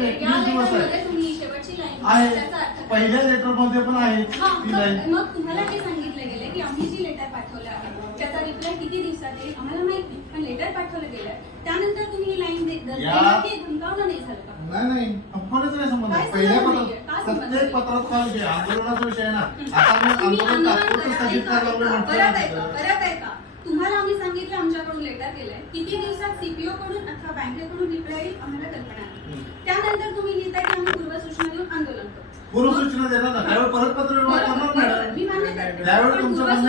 अजून 21 दिवस आहे. पहिल्या लेटर मध्ये पण आहे ती लाईन. मग तुम्हाला हे सांगितलं गेलं की आम्ही जी लेटर पाठवलं आहे त्याचा रिप्लाय किती दिवसात येईल आम्हाला माहित नाही, पण लेटर पाठवलं गेलंय त्यानंतर तुम्ही ही लाईन धमकावणं नाही झालं का? नाही कंपनीच नाही संबंध. पहिल्या पत्रात प्रत्येक पत्रात काय विषय आंदोलनाचा विषय आहे ना. आता आम्ही आंदोलन तात्पुरतं स्थगित करायला परत ऐका, तुम्हाला आम्ही सांगितलं आमच्याकडून लेटर केलंय किती दिवसात सीपीओ कडून अथवा बँकेकडून रिप्लाय येईल आम्हाला कल्पना नाही. त्यानंतर तुम्ही लिहिताय की आम्ही पूर्वसूचना देऊन आंदोलन करू. पूर्वसूचना देणार ना त्यावेळी परत पत्र व्यवहार करणार मॅडम. मी मान्य करते त्यावेळी तुमचं म्हणणं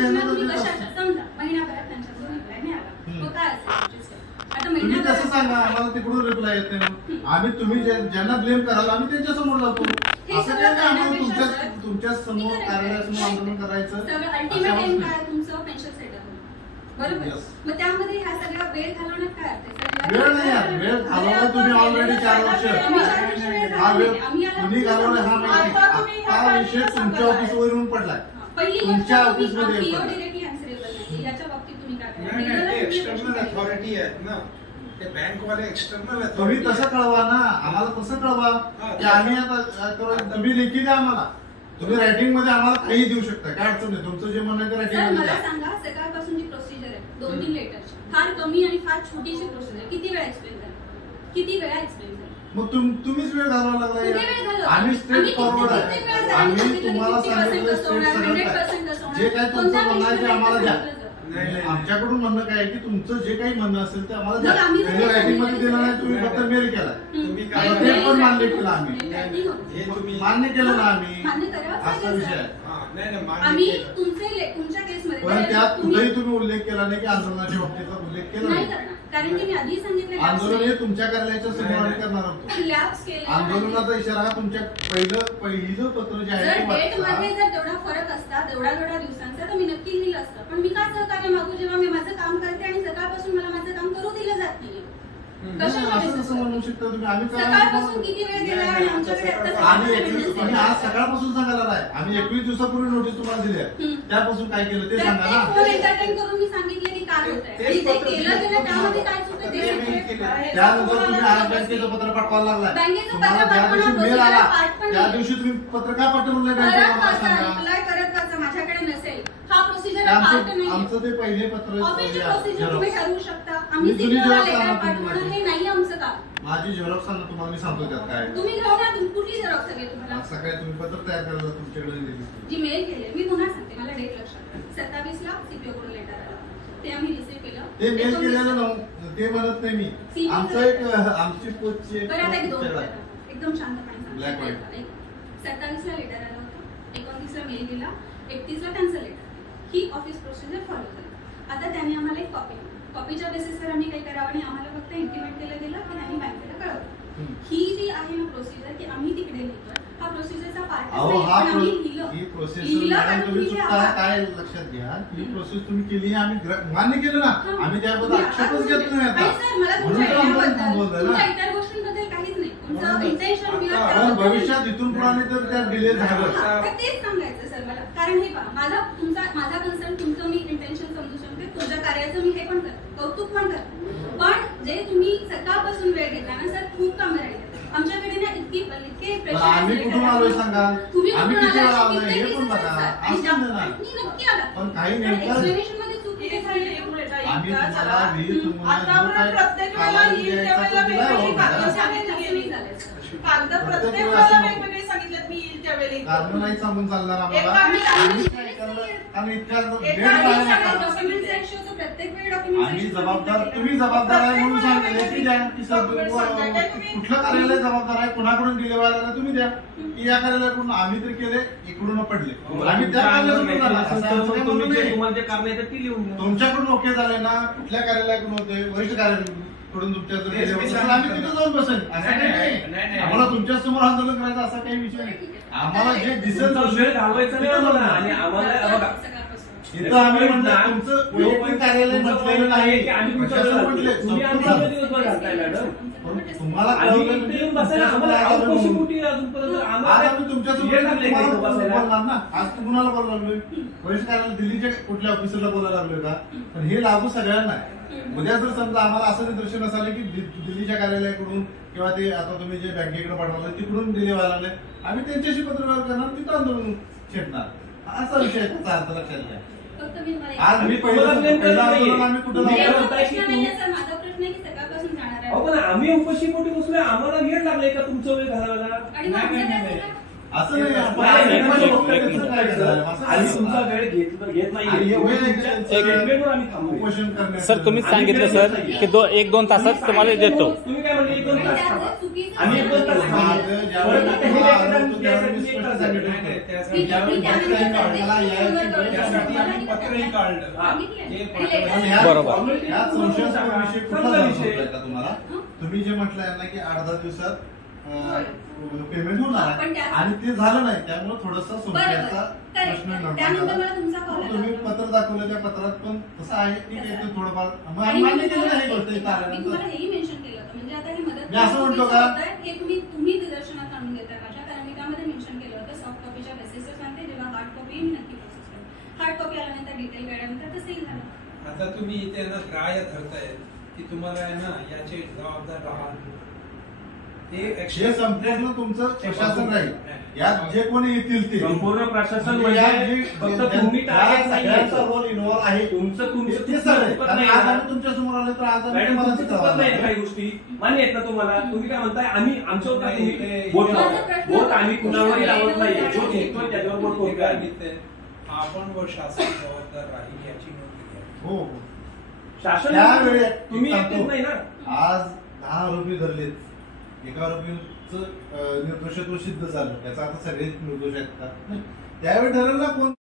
समजा महिनाभरात त्यांच्याकडून रिप्लाय नाही आला मग काय असेल? आता तुम्ही कसं सांगा आम्हाला तिकडून रिप्लाय येत नाही. आम्ही तुम्ही ज्यांना ब्लेम कराल आम्ही त्यांच्या समोर जातो. असं काय नाही आम्हाला तुमच्या समोर कार्यालयासमोर आंदोलन करायचं. अल्टिमेट एम काय तुमचं पेन्शन सेटल बरोबर. मग त्यामध्ये ह्या सगळ्या वेळ घालवण्यात काय अर्थ? वेळ नाही यार, वेळ घालवला तुम्ही ऑलरेडी 4 वर्ष. हा वेळ तुम्ही घालवला हा माहिती. हा विषय तुमच्या ऑफिसवरून पडलाय. तुमच्या ऑफिसमध्ये याच्या बाबतीत तुम्ही काय नाही एक्सटर्नल अथॉरिटी आहेत ना ते बँक वाले एक्सटर्नल. तुम्ही तसं कळवा ना आम्हाला, तसं कळवा की आम्ही आता तुम्ही लेखी द्या आम्हाला. तुम्ही रायटिंग मध्ये आम्हाला काही देऊ शकता, काय अडचण नाही. तुमचं जे म्हणणं आहे ते रायटिंग मध्ये मला सांगा सकाळपासून जी प्रोसिजर आहे 2-3 लेटरची फार कमी आणि फार छोटीशी प्रोसिजर किती वेळा एक्सप्लेन करा? किती वेळा एक्सप्लेन करा? मग तुम्हीच वेळ घालवायला लागला. आम्ही स्ट्रेट फॉरवर्ड आहे. आम्ही तुम्हाला सांगितलं स्ट्रेट सगळं जे काय तुमचं म्हणणं आहे ते आम्हाला द्या. आमच्याकडून म्हणणं काय की तुमचं जे काही म्हणणं असेल ते आम्हाला द्या. रायटिंग मध्ये दिलं नाही तुम्ही फक्त मेल केला ते पण मान्य केलं आम्ही. मान्य केलं ना आम्ही. असा विषय आहे. आम्ही तुमच्या केसमध्ये पण त्यात कुठेही तुम्ही उल्लेख केला नाही की आंदोलनाच्या बाबतीचा उल्लेख केला नाही. कारण की मी आधी सांगितलं आंदोलन हे तुमच्या कार्यालयाच्या समोर आम्ही करणार आहोत. आंदोलनाचा इशारा तुमच्या पहिलं पत्र जे आहे डेट मध्ये जर तेवढा फरक असता तेवढ्या दिवसांचा तर मी नक्की लिहिलं असतं. पण मी का सहकार्य मागू जेव्हा मी माझं काम करते आणि सकाळपासून मला माझं काम करू दिलं जात नाही? असं म्हणू शकता तुम्ही. आम्ही सकाळपासून किती वेळ गेला आणि आमच्याकडे आम्ही आज सकाळपासून सांगायला नाही. आम्ही 21 दिवसापूर्वी नोटीस तुम्हाला दिली आहे. त्यापासून काय केलं ते सांगा ना. एंटरटेन करून मी सांगितलं की काय होतंय आणि ते केलं गेलं त्यामध्ये काय चुकतं ते त्यानंतर तुम्ही आज बँकेचं पत्र पाठवायला लागला. बँकेचं तुम्हाला पत्र ज्या दिवशी मेल आला त्या दिवशी तुम्ही पत्र का पाठवलं नाही बँकेला सांगा. अप्लाय करत वाचा माझ्याकडे नसेल हा प्रोसिजर पार्ट नाही. आमचं ते पहिले पत्र ऑफिसची प्रोसिजर तुम्ही ठरवू शकता. आम्ही सीपीओला लेटर पाठवणं हे नाही आमचं काम. माझी झेरॉक्स आणा तुम्हाला मी सांगतो त्यात काय. तुम्ही घेऊन या कुठली झेरॉक्स हवी तुम्हाला? सकाळी तुम्ही पत्र तयार करायला तुमच्याकडे दिली जी मेल केली मी पुन्हा सांगते मला डेट लक्षात 27 ला सीपीओ कडून लेटर आलं ते आम्ही रिसीव्ह केलं. ते मेल केलेलं नव्हतं ते म्हणत नाही मी. आमचं एक आमची पोस्टची एकदम शांतपणे सांगते. 27 ला लेटर आलं होतं, 29 ला मेल गेला, 31 ला त्यांचं लेटर. ही ऑफिस प्रोसिजर फॉलो झाली. आता त्यांनी आम्हाला एक कॉपीच्या बेसिसवर आम्ही काही करावं नाही. आम्हाला फक्त इंटिमेट केलं गेलं की त्यांनी बँकेला कळवलं. ही जी आहे ना प्रोसिजर की आम्ही तिकडे लिहितोय हा प्रोसिजरचा पार्ट आहे. ही प्रोसेस तुम्ही चुकता काय लक्षात घ्या. ही प्रोसेस तुम्ही केली आम्ही मान्य केलं ना. आम्ही त्याबद्दल आक्षेपच घेत नाही आता. इतर गोष्टींबद्दल काहीच नाही. तुमचं इंटेन्शन पण भविष्यात इथून पुढे तर त्या डिले झालं तेच सांगायचं सर मला. कारण हे पहा माझा कन्सर्न तुमचं मी इंटेन्शन समजू शकते. तुमच्या कार्याचं मी हे पण करते कौतुक पण करते. पण जे तुम्ही सकाळपासून वेळ घेता ना सर खूप काम राहिले आमच्याकडे ना इतके प्रेशर. आम्ही कुठून आलोय सांगा. आम्ही किती वेळा आलोय हे पण बघा. नक्की आला पण काही नेमकं एक्सप्लेनेशन मध्ये चूक कुठे झाली आम्ही तुम्हाला प्रत्येक वेळेला सांगितलं मी त्यावेळी कारण नाही सांगून चालणार आम्हाला. आम्ही जबाबदार तुम्ही जबाबदार आहे म्हणून सांगितले की द्या की कुठलं कार्यालय जबाबदार आहे कुणाकडून डिले व्हायला तुम्ही द्या की या कार्यालयाकडून आम्ही तर केले इकडून पडले आम्ही त्या तुमच्याकडून ओके झाले ना. कुठल्या कार्यालयाकडून होते वरिष्ठ कार्यालयाकडून तुमच्या आम्ही तिथे जाऊन बसेल असं काही नाही. आम्हाला तुमच्या समोर आंदोलन करायचं असा काही विषय नाही. आम्हाला जे दिसेल वेळ घालवायचा नाही आम्हाला. आणि आम्हाला बघा इथं आम्ही म्हणलं तुमचं वैयक्तिक कार्यालय म्हटलेलं नाही की आम्ही तुमच्या प्रशासन म्हटले तुम्ही आम्हाला दिवसभर घालताय मॅडम. तुम्हाला आम्ही कळवलं इथे येऊन बसायला आम्हाला अवकाशी कुठे आहे अजूनपर्यंत आज आम्हाला आम्ही तुमच्यासोबत वेळ लागले का इथं बसायला? बोलणार ना. आज कुणाला बोलायला लागलोय? वरिष्ठ कार्यालय दिल्लीच्या कुठल्या ऑफिसरला बोलायला लागलोय का? पण हे लागू सगळ्यांना आहे. उद्या जर समजा आम्हाला असं निदर्शन आलं की दिल्लीच्या कार्यालयाकडून किंवा ते आता तुम्ही जे बँकेकडे पाठवलं तिकडून डिले व्हायला लागले, आम्ही त्यांच्याशी पत्रव्यवहार करणार, तिथं आंदोलन छेडणार, असा विषय आहे. त्याचा अर्थ लक्षात घ्या. फक्त मी तुम्हाला आज मी पहिलं आंदोलन आम्ही कुठं नाही, लावलं? माझा प्रश्न नाहीये सर, माझा प्रश्न आहे की सकाळपासून जाणार आहे. अहो पण आम्ही उपाशीपोटी बसलोय, आम्हाला वेळ लागलाय का तुमचा वेळ घालवायला? आणि मग आमचं काय झालं? असं नाही. आपण नाही, नाही, आपण नाही, बघतोय नाही, कसं काय झालं. असं आम्ही नाही. तुमचा वेळ घेत नाही. आणि एवढं नाही की स्टेटमेंटवर आम्ही थांबू. उपोषण करण्याचं- सर तुम्हीच सांगितलं सर की 1-2 तासात तुम्हाला देतो. तुम्ही काय म्हणले 1-2 तास थांबा. चुकीचं आम्ही 1-2 तास सांगितलं. थांबा. ज्यावेळी परत आता हे तुम्हाला लेटर आलं, त्यावेळी मी द्यायसाठी स्पष्ट एक सांगितलं तास होतं. त्यासाठी ज्यावेळी बॅकलाईन काढायला यायची त्यासाठी आम्ही पत्रही काढलं. पण ह्या- बरोबर. ह्या संशयास्पद विषय कुठला समजा झाला विषय. होता का तुम्हाला? तुम्ही जे म्हटलंय ना की 8-10 दिवसात होय. पेमेंट होणार पण आहे त्या- आणि ते झालं नाही, त्यामुळे थोडासा संशयाचा बरोबर. प्रश्न Correct. निर्माण त्यानंतर झाला. मला तुमचा call आला. तुम्ही पत्र दाखवलं, त्या पत्रात पण तसं आहे की ते थोडंफार मग आणि मान्य मी केलं नाही तुम्हाला गोष्ट इथं मी तुम्हाला आल्यानंतर. हेही मेन्शन केलं होतं, म्हणजे आता हे मदत मी असं म्हणतो का? हे तुम्ही निदर्शनात आणून देताय माझ्या, कारण मी त्यामध्ये मेन्शन केलं होतं सॉफ्ट कॉपीच्या बेसिसवर सांगते, जेव्हा हार्ड कॉपी मी नक्की प्रोसेस करेन. हार्ड कॉपी आल्यानंतर डिटेल काढल्यानंतर तसंही झालं. आता तुम्ही इथे ना ग्राह्य धरताय की तुम्हाला आहे ना याचे जबाबदार राहाल. ते हे action- संपूर्ण तुमचं प्रशासन राहील. यात जे कोणी येतील ते संपूर्ण प्रशासन म्हणजे यात म्हणजे जे- फक्त ज्या- तुम्ही ज्या टाळत नाहीये. सगळ्यांचा रोल इन्व्हॉल्व आहे. तुमचं ते सर आहे. चुकत कारण नाही आज ना. आम्ही तुमच्या समोर आलो तर आज आम्ही मॅडम तुम्हाला तुमचं चित्रावर चुकत नाही आणलं. काही गोष्टी मान्य आहेत ना तुम्हाला? तुम्ही काय म्हणताय आम्ही आमच्यावर काय नाही, तुम्ही ते- बोट माझा लावताय. प्रश्न- बोट आम्ही कुणावरही लावत नाही. नाही, जो घेतोय त्याच्यावर बोट हे ठोकतोय काय आम्ही. म्हणते, आपण व शासन जबाबदार राहील याची नोंद घ्या. हो हो. शासन त्यावेळी तुम्ही सांगतो, एकटेच नाही ना. आज 10 आरोपी धरलेत. एका आरोपीचं निर्दोषत्व सिद्ध झालं, याचा अर्थ सगळेच निर्दोष आहेत का? त्यावेळी ठरवलं कोण